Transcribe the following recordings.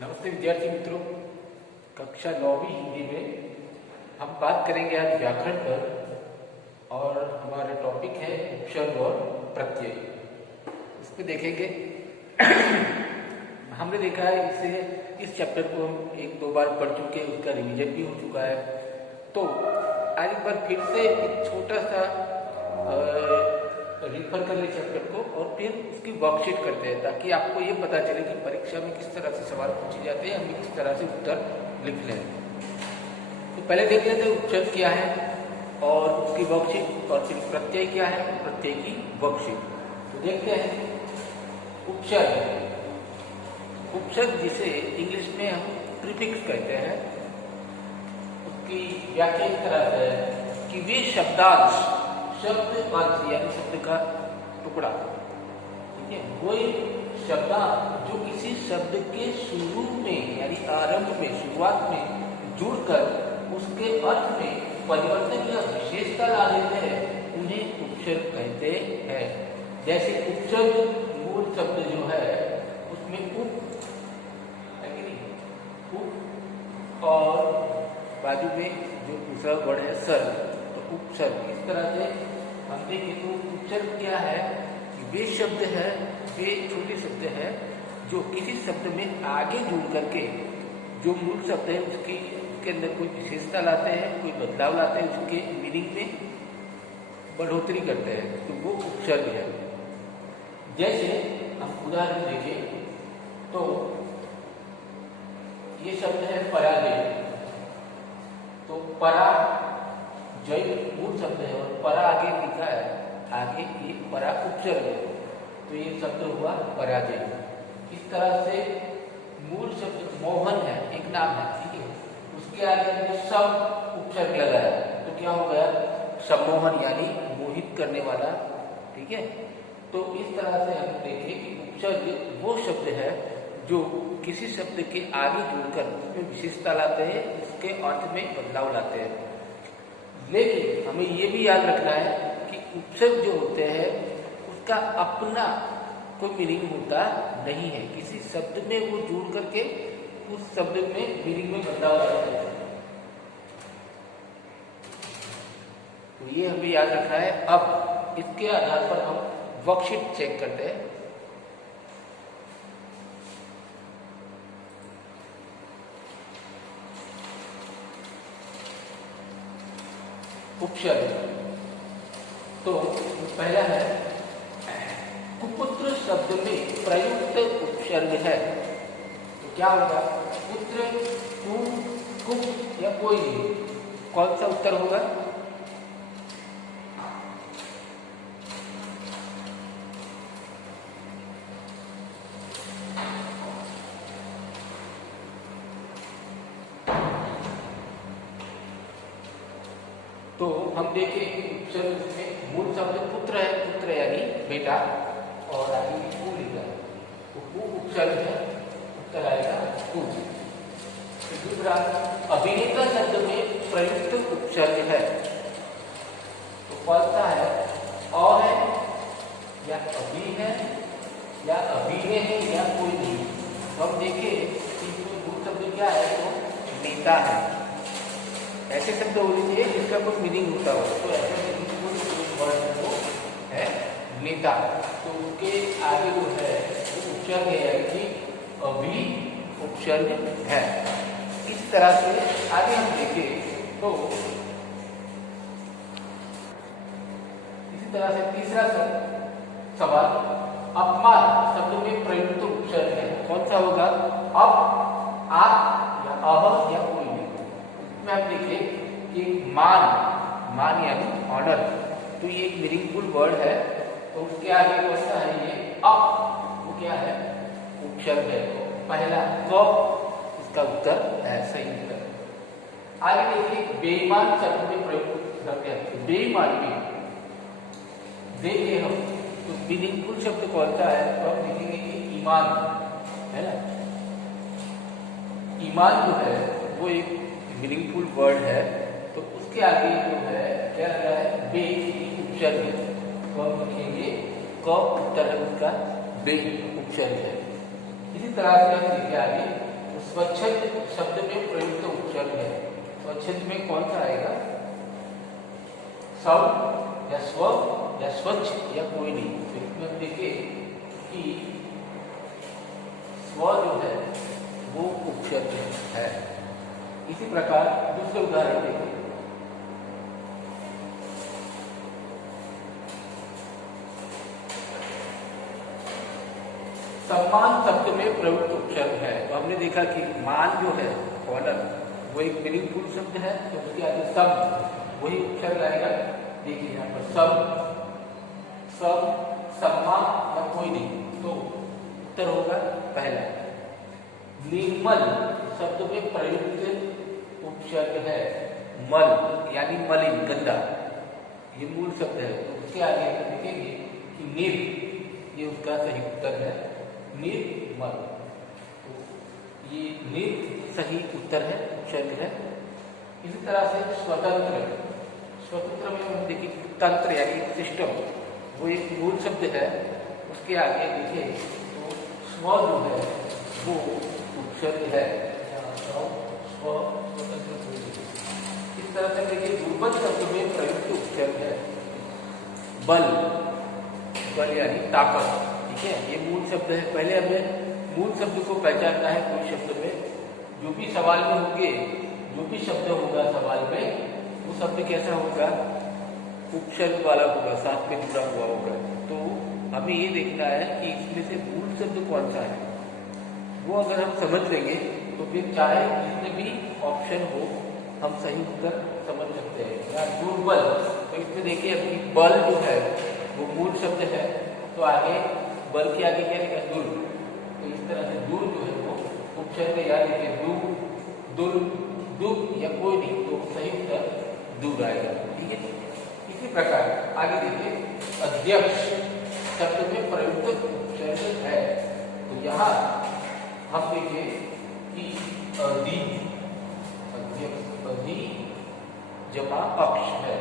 नमस्ते विद्यार्थी मित्रों, कक्षा 9वीं हिंदी में हम बात करेंगे आज व्याकरण पर और हमारा टॉपिक है उपसर्ग और प्रत्यय। इसमें देखेंगे हमने देखा है इस चैप्टर को हम एक दो बार पढ़ चुके हैं, उसका रिवीजन भी हो चुका है। तो आज एक बार फिर से एक छोटा सा रिफर कर ले चैप्टर को और फिर उसकी वर्कशीट करते हैं, ताकि आपको ये पता चले कि परीक्षा में किस तरह से सवाल पूछे जाते हैं, हमें किस तरह से उत्तर लिख लें। तो पहले देख लेते हैं उपसर्ग क्या है और उसकी वर्कशीट, और फिर प्रत्यय क्या है और प्रत्यय की वर्कशीट। तो देखते हैं उपसर्ग। उपसर्ग जिसे इंग्लिश में हम प्रीफिक्स कहते हैं, उसकी व्याख्या इस तरह से है कि वे शब्दांश, शब्द अंश यानी शब्द का टुकड़ा, ठीक है, वो शब्दांश जो किसी शब्द के शुरू में यानी आरंभ में, शुरुआत में जुड़कर उसके अर्थ में परिवर्तन या विशेषता ला देते हैं, उन्हें उपसर्ग कहते हैं। जैसे उपसर्ग मूल शब्द जो है उसमें उप है कि नहीं, उप और बाजू में जो दूसरा वर्ड है सर्ग, तो उपसर्ग। इस तरह से हम देखें तो उपसर्ग क्या है कि वे शब्द है, वे छोटे शब्द है जो किसी शब्द में आगे जुड़ करके जो मूल शब्द है उसके अंदर कोई विशेषता लाते हैं, कोई बदलाव लाते हैं, उसके मीनिंग में बढ़ोतरी करते हैं, तो वो उपसर्ग है। जैसे हम उदाहरण देखें तो ये शब्द है पराजय, तो परा जय मूल शब्द है और परा आगे लिखा है, आगे ये परा उपसर्ग है, तो ये शब्द हुआ पराजय। इस तरह से मूल शब्द मोहन है, एक नाम है, ठीक है, उसके आगे सब उपसर्ग लगा है, तो क्या हो गया, सम्मोहन यानी मोहित करने वाला, ठीक है। तो इस तरह से हम देखें कि उपसर्ग वो शब्द है जो किसी शब्द के आगे जुड़कर उसमें विशेषता लाते हैं, उसके अर्थ में बदलाव लाते हैं। लेकिन हमें ये भी याद रखना है कि उपसर्ग जो होते हैं उसका अपना कोई मीनिंग होता नहीं है, किसी शब्द में वो जुड़ करके उस शब्द में मीनिंग में बदलाव लाते हैं, तो ये हमें याद रखना है। अब इसके आधार पर हम वर्कशीट चेक करते हैं। उपसर्ग तो पहला है कुपुत्र शब्द में प्रयुक्त उपसर्ग है, तो क्या होगा, पुत्र, कु, कुप या कोई नहीं, कौन सा उत्तर होगा, तो हम देखें उपसर्ग में मूल शब्द पुत्र है, पुत्र यानी बेटा, और आगे कु लिखा है, तो कु उपसर्ग है, उत्तर आएगा कु। दूसरा अभिनेता शब्द में प्रयुक्त उपसर्ग है, तो कौन सा है, अ है या अभी है या अभिनय है या कोई नहीं। तो हम देखें कि मूल शब्द क्या है, तो नेता है, ऐसे शब्द होने चाहिए जिसका कुछ मीनिंग होता हो, तो ऐसे वर्ड वो है नेता, तो उसके आगे जो है वो उपसर्ग है कि अभी उपसर्ग है। इस तरह से आगे हम देखें तो इसी तरह से तीसरा सवाल, अपमान शब्द में प्रयुक्त उपसर्ग है, कौन सा होगा, अप, आप या अह या कोई नहीं। में आप देखिए कि मान, मान यानी ऑनर, तो ये एक मीनिंगफुल वर्ड है, तो उसके आगे कौन सा है, ये अप, वो क्या है, उपसर्ग है, तो पहला क इसका उत्तर है, सही उत्तर। आगे देखिए बेईमान शब्द में प्रयुक्त करते हैं, बेईमान में देखिए हम तो मीनिंगफुल शब्द कौन सा है, तो हम देखेंगे कि ईमान है ना, ईमान जो है वो एक मीनिंगफुल वर्ड है, तो उसके आगे जो है क्या लगा है, बे उपसर्ग है, तो हम लिखेंगे क उत्तर है उसका, बे उपसर्ग है। इसी तरह से हम देखिए आगे स्वच्छंद शब्द में प्रयुक्त उपसर्ग है। स्वच्छंद में कौन सा आएगा? स्व या स्व या स्वच्छ या कोई नहीं। तो इसमें हम देखें कि स्व जो है वो उपसर्ग है। इसी प्रकार दूसरे उदाहरण देखें। सम्मान शब्द में प्रयुक्त उपसर्ग है। तो हमने देखा कि मान जो है ऑनर वो एक मीनिंगफुल शब्द है, तो उसके आगे सब वही उपसर्ग आएगा। देखिए यहाँ पर सब सम्मान या कोई नहीं, तो उत्तर होगा पहला। निर्मल शब्द में प्रयुक्त उपसर्ग है मल यानी मलिन गंदा, ये मूल शब्द है। तो उसके आगे देखेंगे कि निर, ये उसका सही उत्तर है, निर्मल। तो ये निर सही उत्तर है, उपसर्ग है। इसी तरह से स्वतंत्र, स्वतंत्र में हम देखिए तंत्र यानी सिस्टम, वो एक मूल शब्द है। उसके आगे देखिए तो स्व जो है वो उपसर्ग है, स्वतंत्र। इस तरह से देखिए दुर्बल शब्द में प्रयुक्त उपसर्ग है बल, बल यानी ताकत। ठीक है, ये मूल शब्द है। पहले हमें मूल शब्द को पहचानना है। कोई शब्द में जो भी सवाल में होंगे, जो भी शब्द होगा सवाल में, वो शब्द कैसा होगा? उपसर्ग वाला होगा, साथ में जुड़ा हुआ होगा। तो हमें ये देखना है कि इसमें से मूल शब्द कौन सा है। वो अगर हम समझ लेंगे तो फिर चाहे जितने भी ऑप्शन हो हम सही उत्तर समझ सकते हैं। या दुर्बल, तो इसमें देखिए अभी बल जो है वो मूल शब्द है, तो आगे बल के आगे क्या लिखा? दुर। तो इस तरह से दुर जो है वो उपसर्ग याद रखिए, दुर, दुर या कोई नहीं, तो सही उत्तर दूर आएगा। ठीक है, इसी प्रकार आगे देखिए अध्यक्ष शब्द में प्रयुक्त उपसर्ग है। तो यहाँ हम देखिए कि अधि, अध्यक्ष अधि जमा अक्ष है,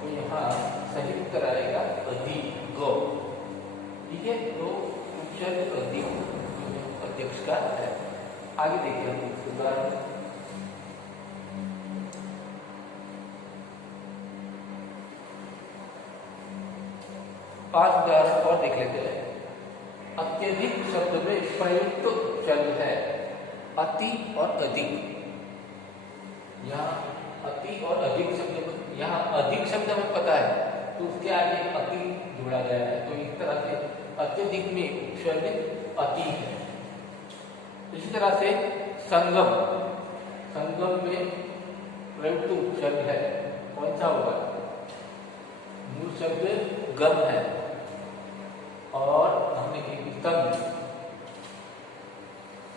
तो यहाँ सही उत्तर आएगा अधि ग। ठीक है, तो उपसर्ग अधिक अध्यक्ष का है। आगे देखिए हम उदाहरण, पांच उदाहरण और देख लेते हैं। अत्यधिक शब्द में प्रयुक्त उपसर्ग है अति और अधिक। यहाँ अति और अधिक शब्द, यहाँ अधिक शब्द हमें पता है तो उसके आगे अति जोड़ा गया है। तो इस तरह से अत्यधिक में उपसर्ग अति है। इसी तरह से संगम, संगम में प्रयुक्त उपसर्ग है, कौन सा होगा? मूल शब्द गम है और हमने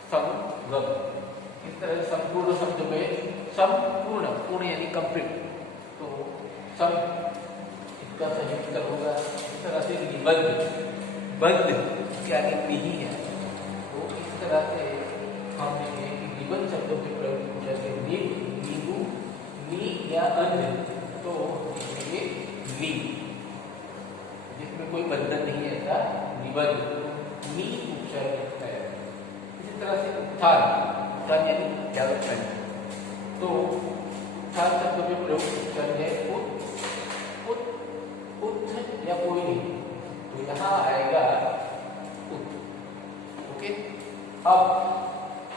संगम। इस तरह संपूर्ण शब्द में संपूर्ण, पूर्ण यानी कंप्लीट, तो सम इसका सही उत्तर होगा। इस तरह से निबंध, बंद इसके आगे नहीं है, तो इस तरह से हम देखें कि निबंध शब्दों के प्रयोग जैसे निब, नींबू, नी या अन्य, तो ये नी, जिसमें कोई बंधन नहीं है, ऐसा निबंध, नी उपसर्ग है। इसी तरह से उत्थान, उत्थान यानी डेवलपमेंट, तो उत्थान शब्द में प्रयोग उपसर्ग है उत् या कोई नहीं, तो यहाँ आएगा उत्। ओके, अब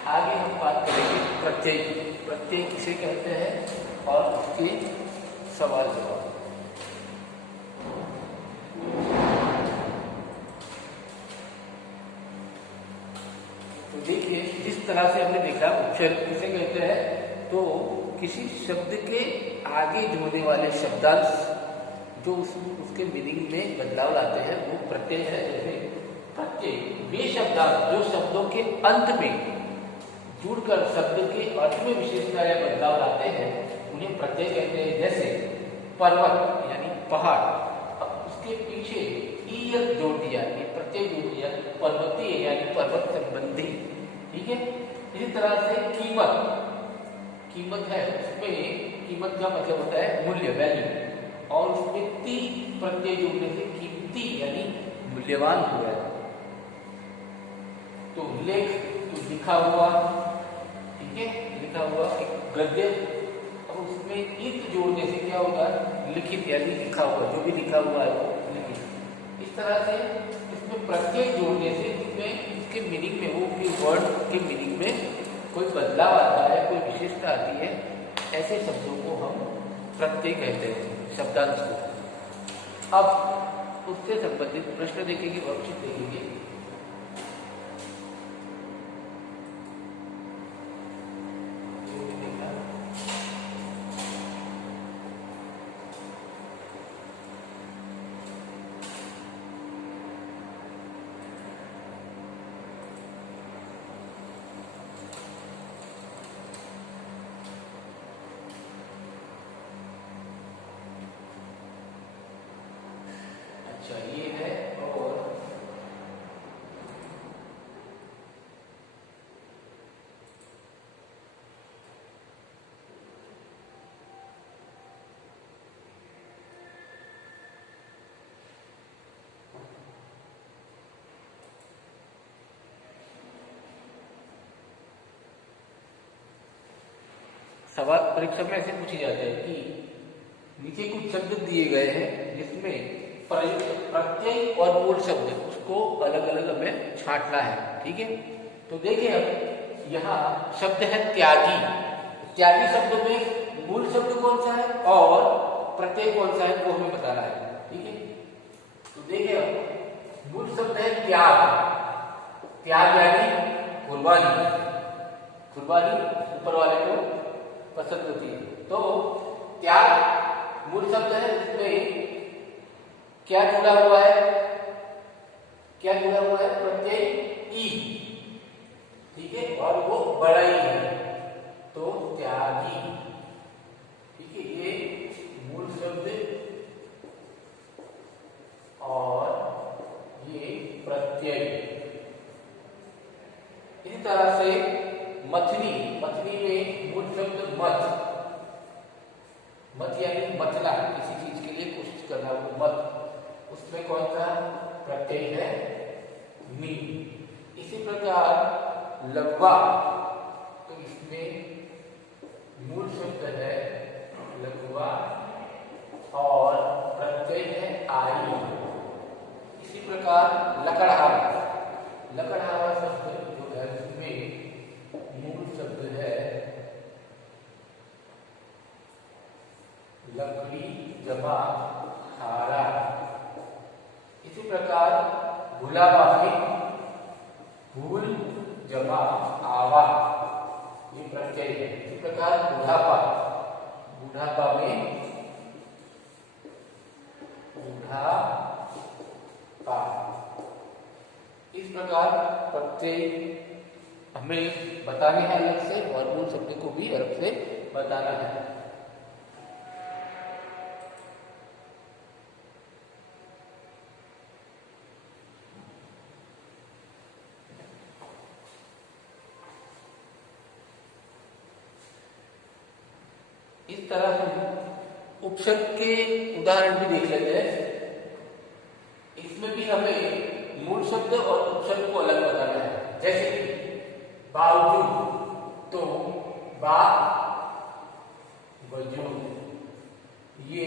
आगे हम बात करेंगे प्रत्यय। प्रत्यय किसे कहते हैं और उसके सवाल जवाब। तो देखिए जिस तरह से हमने देखा उपसर्ग किसे कहते हैं, तो किसी शब्द के आगे जुड़ने वाले शब्दांश जो उसके मीनिंग में बदलाव लाते हैं वो प्रत्यय है। जैसे प्रत्यय वे शब्दांश जो शब्दों के अंत में जुड़कर शब्द के अर्थ में विशेषता या बदलाव लाते हैं उन्हें प्रत्यय कहते हैं। जैसे पर्वत यानी पहाड़, अब उसके पीछे ईयत जोड़ दिया, ये प्रत्यय जोड़ दिया, पर्वतीय यानी पर्वत संबंधी। ठीक है, इसी तरह से कीमत, कीमत है उसमें कीमत का मतलब होता है मूल्य, वैल्यू, और उसमें ती प्रत्यय जोड़ने से कीमती यानी मूल्यवान हुआ है। तो लेख, तो लिखा हुआ, ठीक है, लिखा हुआ एक गद्य, अब उसमें इत जोड़ने से क्या होगा, लिखित यानी लिखा हुआ, जो भी लिखा हुआ है वो लिखित। इस तरह से इसमें प्रत्यय जोड़ने से इसमें इसके मीनिंग में, वो वर्ड के मीनिंग में कोई बदलाव आता है, कोई विशेषता आती है, ऐसे शब्दों को हम प्रत्यय कहते हैं, शब्दांश को। अब उससे संबंधित प्रश्न देखेंगे, वर्कशीट देखेंगे। अच्छा, ये है, और सवाल परीक्षा में ऐसे पूछे जाते हैं कि नीचे कुछ शब्द दिए गए हैं जिसमें प्रत्यय और मूल शब्द, उसको अलग अलग हमें छांटना है, ठीक है। तो देखिए, अब यहाँ शब्द है त्यागी। त्यागी शब्द में मूल शब्द कौन सा है और प्रत्यय कौन सा है वो हमें बताना है, ठीक है। तो देखिए, अब मूल शब्द है त्याग। त्याग यानी कुर्बानी। कुर्बानी ऊपर वाले को पसंद होती है, तो त्याग मूल शब्द है। इसमें क्या जुड़ा हुआ है, क्या जुड़ा हुआ है, प्रत्यय ई, ठीक है, और वो बड़ा ही है, तो त्यागी, ठीक है, ये मूल शब्द और ये प्रत्यय। इसी तरह से मथनी, मथनी में मूल शब्द मथ। मथ यानी मथना, किसी चीज के लिए कोशिश करना, वो मथ, उसमें कौन सा प्रत्यय है, मी। इसी प्रकार लघवा, तो इसमें मूल शब्द है लघवा और प्रत्यय है आई। इसी प्रकार लकड़हारा, लकड़हारा शब्द जो है उसमें मूल शब्द है लकड़ी जमा हारा। इसी प्रकार भुलावा में भूल जमा आवा, ये प्रत्यय है। इसी प्रकार बुढ़ापा, बुढ़ापा में बुढ़ापा। इस प्रकार प्रत्यय हमें बताने हैं अलग से, और मूल शब्द को भी अलग से बताना है। इस तरह हम उपशब्द के उदाहरण भी देख लेते हैं। इसमें भी हमें मूल शब्द और उपशब्द को अलग बताना है। जैसे कि बावजूद, तो बा वजूद, ये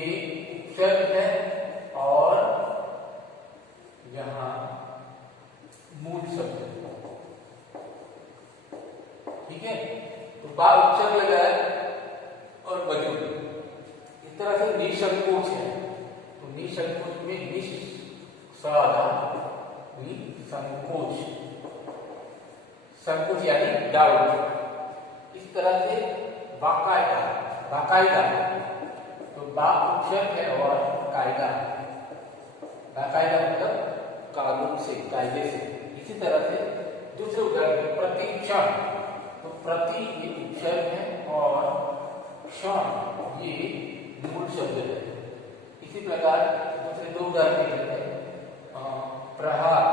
उपशब्द है और यहाँ मूल शब्द है, ठीक है। तो बा उपशब्द लगा है और वजूद। इस तरह से निसंकोच है, तो निसंकोच में निस सादा, निसंकोच, संकोच यानी डाउट। इस तरह से बाकायदा, बाकायदा, तो बा उपशब्द है और कायदा, बाकायदा मतलब कानून से, कायदे से। इसी तरह से दूसरे उदाहरण प्रतिक्षण, तो प्रति ये उपशब्द है और क्षण ये मूल शब्द है। इसी प्रकार दूसरे दो उदाहरण देख लेते हैं। प्रहार,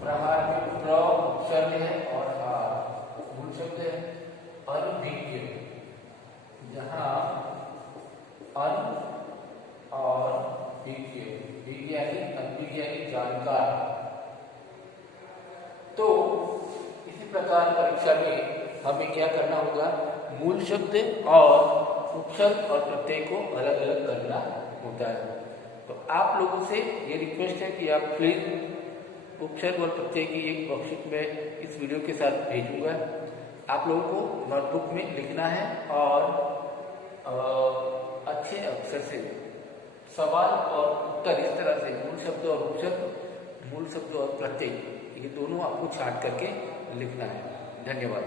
प्रहार में प्र उपशब्द है और हार मूल शब्द है। अनभिज्ञ, जहाँ अन और विज्ञ, विज्ञानी अनविज्ञानी जानकार। तो इसी प्रकार परीक्षा में हमें क्या करना होगा, मूल शब्द और उपशब्द और प्रत्यय को अलग अलग करना होता है। तो आप लोगों से ये रिक्वेस्ट है कि आप प्लीज उपशब्द और प्रत्यय की एक वर्कशीट में इस वीडियो के साथ भेजूंगा। आप लोगों को नोटबुक में लिखना है और अच्छे अक्षर से सवाल और उत्तर इस तरह से मूल शब्द और उपशब्द, मूल शब्द और प्रत्यय, ये दोनों आपको छांट करके लिखना है। धन्यवाद।